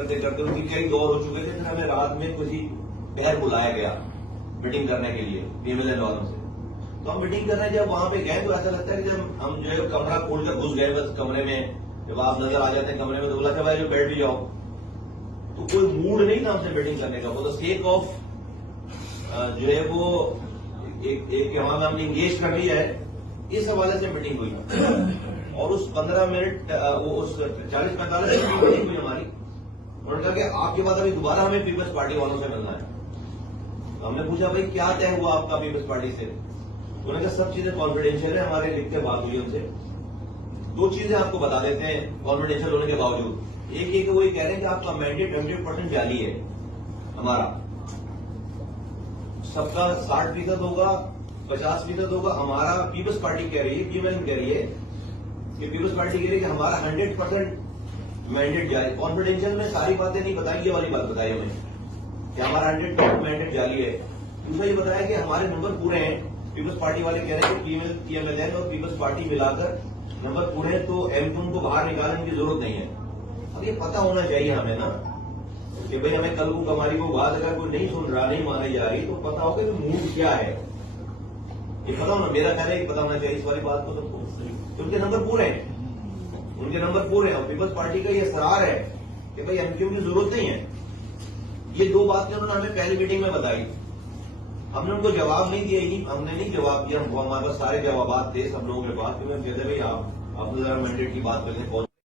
करते करते उनकी कई दौर हो चुके थे, फिर हमें रात में किसी पहर बुलाया गया मीटिंग करने के लिए पीएमएलएन वालों से। तो हम मीटिंग कर रहे हैं, जब वहां पे गए तो ऐसा लगता है कि जब हम जो है कमरा खोलकर घुस गए बस कमरे में, जब आप नजर आ जाते हैं कमरे में तो बोला था भाई जो बैठ भी जाओ। तो कोई मूड नहीं था हमसे मीटिंग करने का, वो तो सेक ऑफ जो है वो एक हमारा हमने इंगेज कर लिया है, इस हवाले से मीटिंग हुई। और उस 15 मिनट उस 40-45 मिनट की मीटिंग हुई हमारी। उन्होंने कहा कि आपके बाद अभी दोबारा हमें पीपल्स पार्टी वालों से मिलना है। तो हमने पूछा भाई क्या तय हुआ आपका पीपल्स पार्टी से? उन्होंने कहा सब चीजें कॉन्फिडेंशियल है, हमारे लिख के बात हुई उनसे। दो चीजें आपको बता देते हैं कॉन्फिडेंशियल होने के बावजूद। एक ये कि वो ये कह रहे हैं कि आपका मैंडेट 100% जाली है, हमारा सबका 60% होगा, 50% होगा। हमारा पीपल्स पार्टी कह रही है, पीएमएलएन कह रही है कि पीपल्स पार्टी कह रही है कि हमारा 100% मैंडेट जाली। कॉन्फिडेंशियल में सारी बातें नहीं बताई, ये वाली बात बताई हमें कि हमारा 100% मैंडेट जाली है। दूसरा ये बताया कि हमारे नंबर पूरे हैं। पीपल्स पार्टी वाले कह रहे हैं कि पीएमएलएन और पीपल्स पार्टी मिलाकर नंबर पूरे हैं, तो एमक्यूएम को बाहर निकालने की जरूरत नहीं है। अब ये पता होना चाहिए हमें ना कि भाई हमें कल को कमारी को बात अगर कोई नहीं सुन रहा, नहीं मानी जा रही, तो पता होगा कि मूड क्या है, ये पता होना, मेरा ख्याल है कि पता होना चाहिए इस वाली बात को सबको। उनके नंबर पूरे हैं, उनके नंबर पूरे हैं और पीपल्स पार्टी का ये सरार है कि भाई एमक्यूएम की जरूरत नहीं है। ये दो बातें उन्होंने हमें पहली मीटिंग में बताई। हमने उनको जवाब नहीं दिया, ही हमने नहीं जवाब दिया, हमारे पास सारे जवाब थे सब लोगों के पास, क्योंकि हम कहते भाई आप अपने जरा मैंडेट की बात करते हैं।